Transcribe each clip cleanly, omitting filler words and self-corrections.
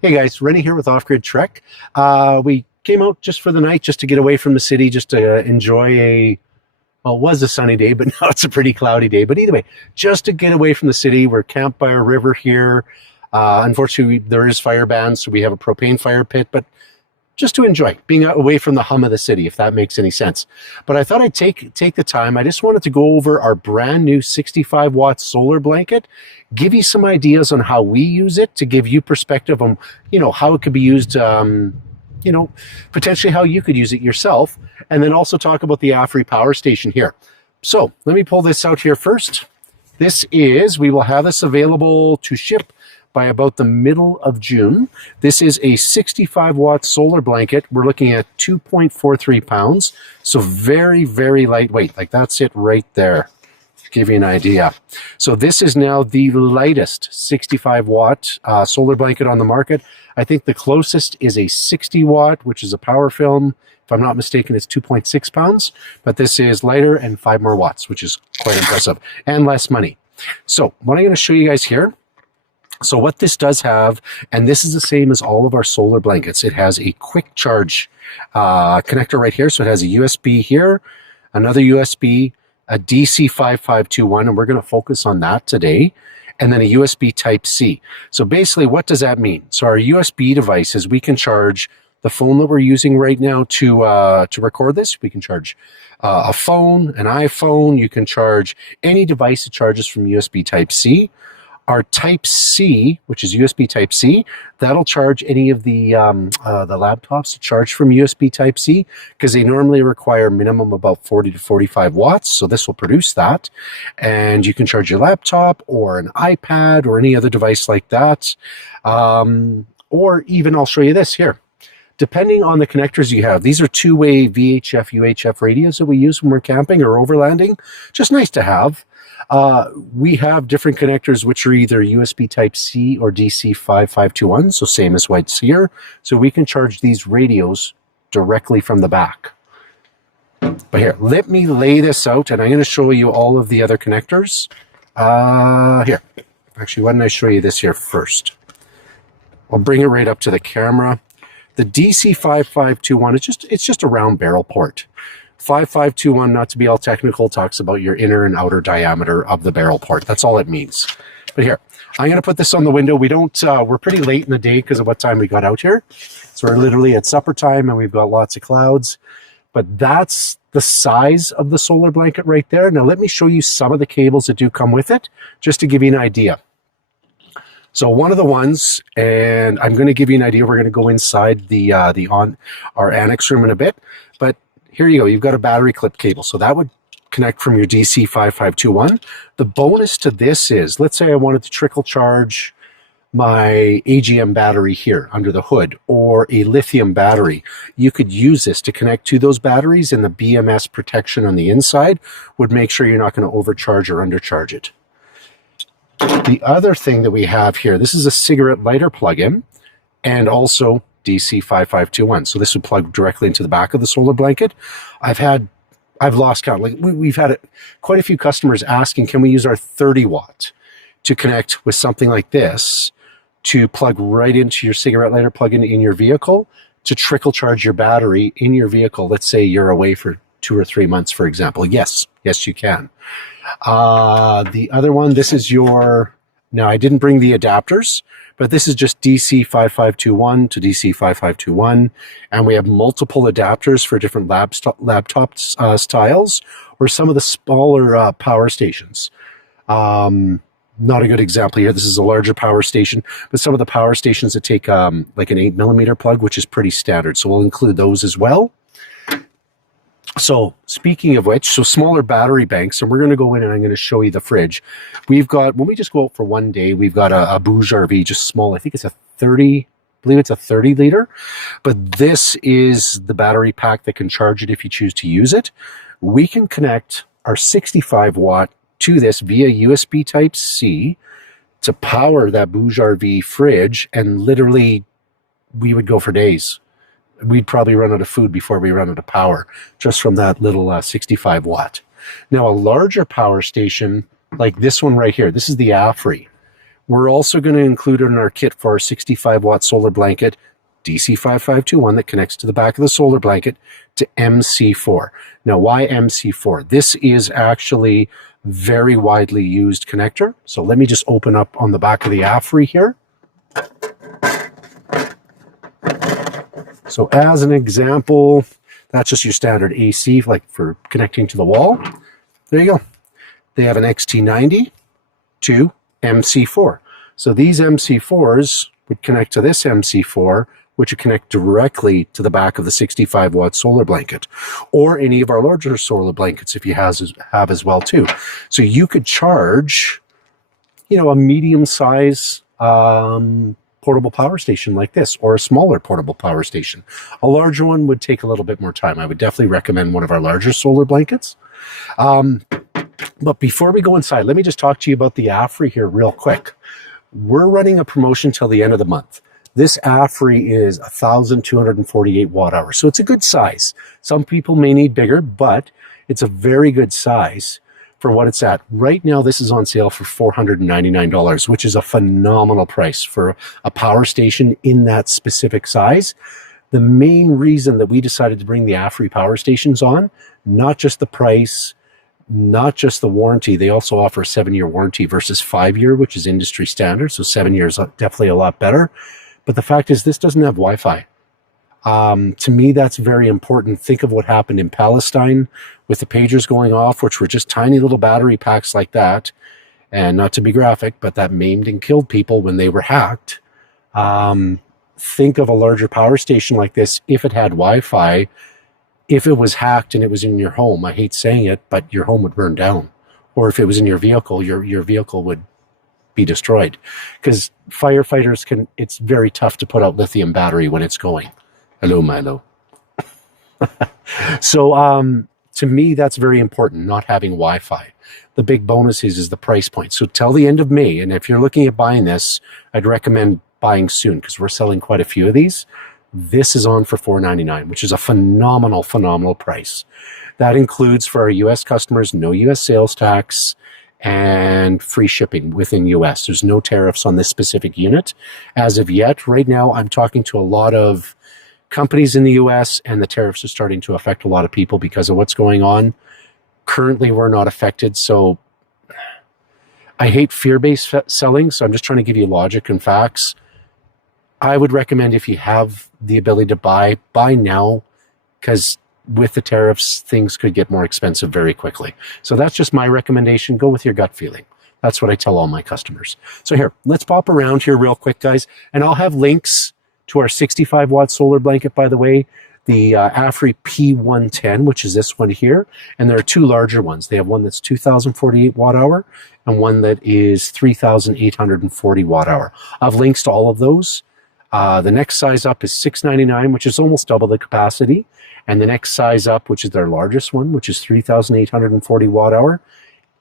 Hey guys, Rennie here with Off Grid Trek. We came out just for the night, just to get away from the city, just to enjoy well, it was a sunny day, but now it's a pretty cloudy day. But either way, just to get away from the city. We're camped by a river here. Unfortunately, there is fire bans, so we have a propane fire pit, but just to enjoy being away from the hum of the city, if that makes any sense. But I thought I'd take the time. I just wanted to go over our brand new 65-watt solar blanket, give you some ideas on how we use it, to give you perspective on, how it could be used, potentially how you could use it yourself, and then also talk about the Aferiy power station here. So let me pull this out here first. We will have this available to ship by about the middle of June. This is a 65-watt solar blanket. We're looking at 2.43 pounds. So very, very lightweight. Like, that's it right there. To give you an idea. So this is now the lightest 65-watt solar blanket on the market. I think the closest is a 60-watt, which is a power film. If I'm not mistaken, it's 2.6 pounds. But this is lighter and 5 more watts, which is quite impressive. And less money. So what I'm going to show you guys here. So what this does have, and this is the same as all of our solar blankets, it has a quick charge connector right here. So it has a USB here, another USB, a DC 5521, and we're going to focus on that today, and then a USB Type-C. So basically, what does that mean? So our USB devices, we can charge the phone that we're using right now to record this. We can charge a phone, an iPhone. You can charge any device that charges from USB Type-C. Our Type-C, which is USB Type-C, that'll charge any of the laptops that charge from USB Type-C, because they normally require minimum about 40 to 45 watts. So this will produce that. And you can charge your laptop or an iPad or any other device like that. Or even, I'll show you this here. Depending on the connectors you have, these are two-way VHF, UHF radios that we use when we're camping or overlanding. Just nice to have. We have different connectors which are either USB Type-C or DC 5521, so same as what's here. So we can charge these radios directly from the back. But here, let me lay this out, and I'm going to show you all of the other connectors. Here, actually, why don't I show you this here first? I'll bring it right up to the camera. The DC 5521, it's just a round barrel port. 5521, not to be all technical, talks about your inner and outer diameter of the barrel port. That's all it means. But here, I'm going to put this on the window. We're pretty late in the day because of what time we got out here. So we're literally at supper time and we've got lots of clouds. But that's the size of the solar blanket right there. Now let me show you some of the cables that do come with it, just to give you an idea. So one of the ones, and I'm going to give you an idea, we're going to go inside our annex room in a bit, but here you go. You've got a battery clip cable. So that would connect from your DC 5521. The bonus to this is, let's say I wanted to trickle charge my AGM battery here under the hood, or a lithium battery. You could use this to connect to those batteries, and the BMS protection on the inside would make sure you're not going to overcharge or undercharge it. The other thing that we have here, this is a cigarette lighter plug-in, and also DC 5521. So this would plug directly into the back of the solar blanket. I've lost count. Like, we've had quite a few customers asking, can we use our 30 watt to connect with something like this to plug right into your cigarette lighter plug-in in your vehicle to trickle charge your battery in your vehicle. Let's say you're away for 2 or 3 months, for example. Yes, you can. The other one, this is now I didn't bring the adapters, but this is just DC 5521 to DC 5521, and we have multiple adapters for different laptop styles, or some of the smaller power stations. Not a good example here. This is a larger power station, but some of the power stations that take like an 8mm plug, which is pretty standard. So we'll include those as well. So speaking of which, so smaller battery banks, and we're going to go in and I'm going to show you the fridge. We've got, when we just go out for one day, we've got a Bouge RV, just small. I think it's a 30, I believe it's a 30 liter, but this is the battery pack that can charge it if you choose to use it. We can connect our 65 watt to this via USB Type-C to power that Bouge RV fridge, and literally we would go for days. We'd probably run out of food before we run out of power, just from that little 65 watt. Now, a larger power station like this one right here, this is the Aferiy. We're also going to include in our kit for our 65 watt solar blanket, DC5521 that connects to the back of the solar blanket to MC4. Now, why MC4? This is actually very widely used connector. So let me just open up on the back of the Aferiy here. So as an example, that's just your standard AC, like for connecting to the wall. There you go. They have an XT90 to MC4. So these MC4s would connect to this MC4, which would connect directly to the back of the 65 watt solar blanket, or any of our larger solar blankets if you have as well too. So you could charge, a medium size portable power station like this, or a smaller portable power station. A larger one would take a little bit more time. I would definitely recommend one of our larger solar blankets. But before we go inside, let me just talk to you about the Aferiy here real quick. We're running a promotion till the end of the month. This Aferiy is 1,248 watt hours, so it's a good size. Some people may need bigger, but it's a very good size for what it's at. Right now, this is on sale for $499, which is a phenomenal price for a power station in that specific size. The main reason that we decided to bring the Aferiy power stations on, not just the price, not just the warranty, they also offer a 7-year warranty versus 5-year, which is industry standard. So 7 years is definitely a lot better. But the fact is, this doesn't have Wi-Fi. To me, that's very important. Think of what happened in Palestine with the pagers going off, which were just tiny little battery packs like that. And not to be graphic, but that maimed and killed people when they were hacked. Think of a larger power station like this if it had Wi-Fi. If it was hacked and it was in your home, I hate saying it, but your home would burn down. Or if it was in your vehicle, your vehicle would be destroyed. Because firefighters it's very tough to put out lithium battery when it's going. Hello, Milo. So to me, that's very important, not having Wi-Fi. The big bonus is the price point. So till the end of May, and if you're looking at buying this, I'd recommend buying soon because we're selling quite a few of these. This is on for $499, which is a phenomenal price. That includes for our U.S. customers, no U.S. sales tax and free shipping within U.S. There's no tariffs on this specific unit. As of yet, right now, I'm talking to a lot of companies in the U.S. and the tariffs are starting to affect a lot of people because of what's going on. Currently, we're not affected, so I hate fear-based selling, so I'm just trying to give you logic and facts. I would recommend if you have the ability to buy now, because with the tariffs, things could get more expensive very quickly. So that's just my recommendation. Go with your gut feeling. That's what I tell all my customers. So here, let's pop around here real quick, guys, and I'll have links to our 65 watt solar blanket, by the way, the Aferiy P110, which is this one here. And there are two larger ones. They have one that's 2,048 watt hour and one that is 3,840 watt hour. I have links to all of those. The next size up is $699, which is almost double the capacity. And the next size up, which is their largest one, which is 3,840 watt hour,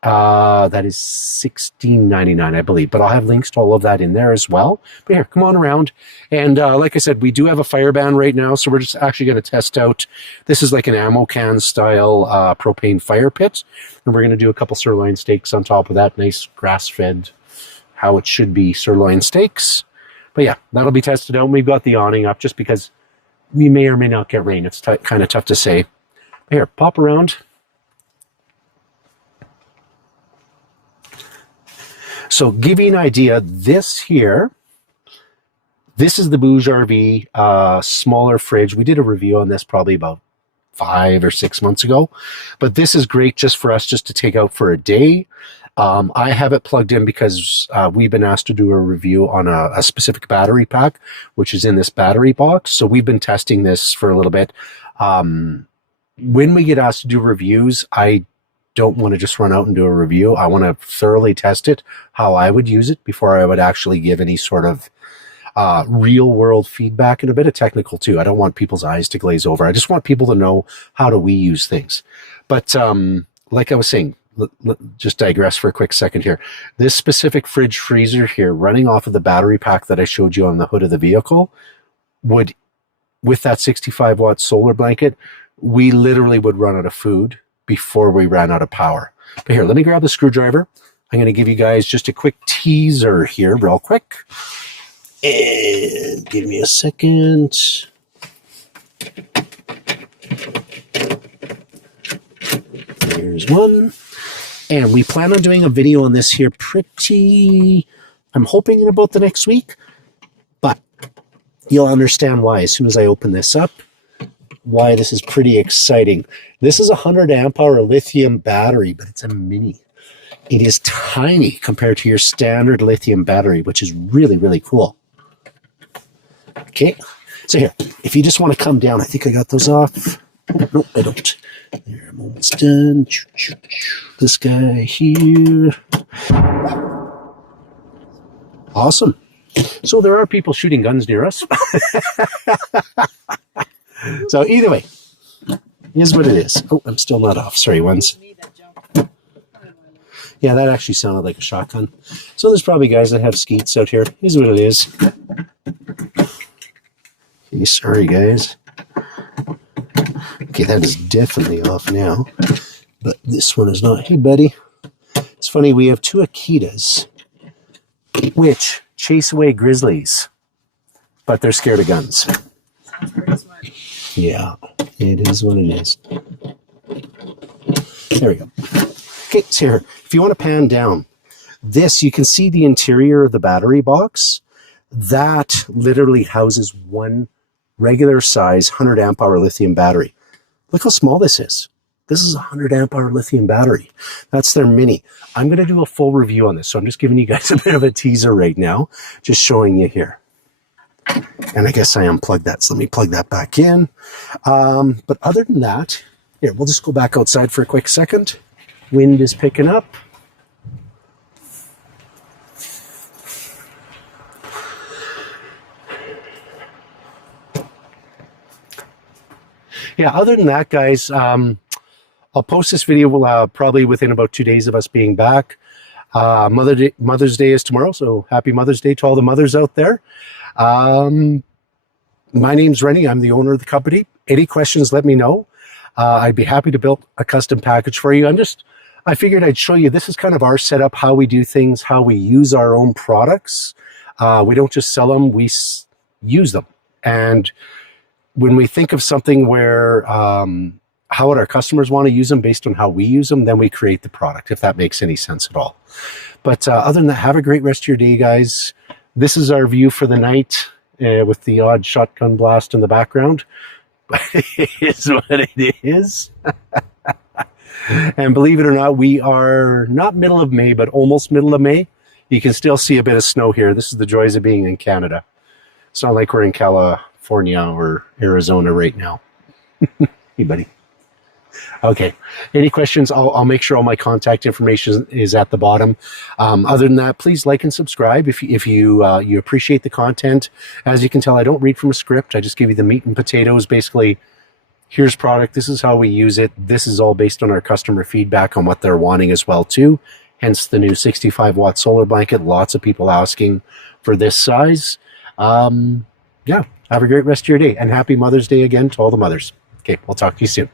that is $16.99, I believe. But I'll have links to all of that in there as well. But here, come on around. And like I said, we do have a fire ban right now, so we're just actually going to test out. This is like an ammo can style propane fire pit. And we're going to do a couple sirloin steaks on top of that. Nice grass-fed, how it should be sirloin steaks. But yeah, that'll be tested out. We've got the awning up just because we may or may not get rain. It's kind of tough to say. But here, pop around. So give you an idea, this here, this is the Bouge RV smaller fridge. We did a review on this probably about 5 or 6 months ago. But this is great just for us just to take out for a day. I have it plugged in because we've been asked to do a review on a specific battery pack, which is in this battery box. So we've been testing this for a little bit. When we get asked to do reviews, I don't want to just run out and do a review. I want to thoroughly test it, how I would use it before I would actually give any sort of real world feedback, and a bit of technical too. I don't want people's eyes to glaze over. I just want people to know how do we use things. But like I was saying, just digress for a quick second here. This specific fridge freezer here, running off of the battery pack that I showed you on the hood of the vehicle, would, with that 65 watt solar blanket, we literally would run out of food before we ran out of power. But here, let me grab the screwdriver. I'm going to give you guys just a quick teaser here real quick. And give me a second. Here's one. And we plan on doing a video on this here I'm hoping in about the next week. But you'll understand why as soon as I open this up, why this is pretty exciting. This is a 100 amp hour lithium battery, but it's a mini. It is tiny compared to your standard lithium battery, which is really, really cool. Okay, so here, if you just want to come down, I think I got those off. No, I don't. There, I'm almost done. This guy here. Awesome. So there are people shooting guns near us. So either way, here's what it is. Oh, I'm still not off. Sorry, ones. Yeah, that actually sounded like a shotgun. So there's probably guys that have skeets out here. Here's what it is. Okay, sorry, guys. Okay, that is definitely off now. But this one is not. Hey, buddy. It's funny, we have two Akitas, which chase away grizzlies, but they're scared of guns. Yeah, it is what it is. There we go. Okay, so here, if you want to pan down, this, you can see the interior of the battery box. That literally houses one regular size 100 amp hour lithium battery. Look how small this is. This is a 100 amp hour lithium battery. That's their mini. I'm going to do a full review on this, so I'm just giving you guys a bit of a teaser right now, just showing you here. And I guess I unplugged that, so let me plug that back in. But other than that, here, we'll just go back outside for a quick second. Wind is picking up. Yeah, other than that, guys, I'll post this video probably within about 2 days of us being back. Mother's Day is tomorrow, so happy Mother's Day to all the mothers out there. My name's Rene. I'm the owner of the company. Any questions, let me know. I'd be happy to build a custom package for you. I figured I'd show you, this is kind of our setup, how we do things, how we use our own products. We don't just sell them, we use them. And when we think of something where, how would our customers want to use them based on how we use them, then we create the product, if that makes any sense at all. But other than that, have a great rest of your day, guys. This is our view for the night with the odd shotgun blast in the background. But it is what it is. And believe it or not, we are not middle of May, but almost middle of May. You can still see a bit of snow here. This is the joys of being in Canada. It's not like we're in California or Arizona right now. Hey, buddy. Okay. Any questions? I'll make sure all my contact information is at the bottom. Other than that, please like and subscribe if you appreciate the content. As you can tell, I don't read from a script. I just give you the meat and potatoes. Basically, here's product. This is how we use it. This is all based on our customer feedback on what they're wanting as well too. Hence the new 65-watt solar blanket. Lots of people asking for this size. Yeah. Have a great rest of your day, and happy Mother's Day again to all the mothers. Okay. We'll talk to you soon.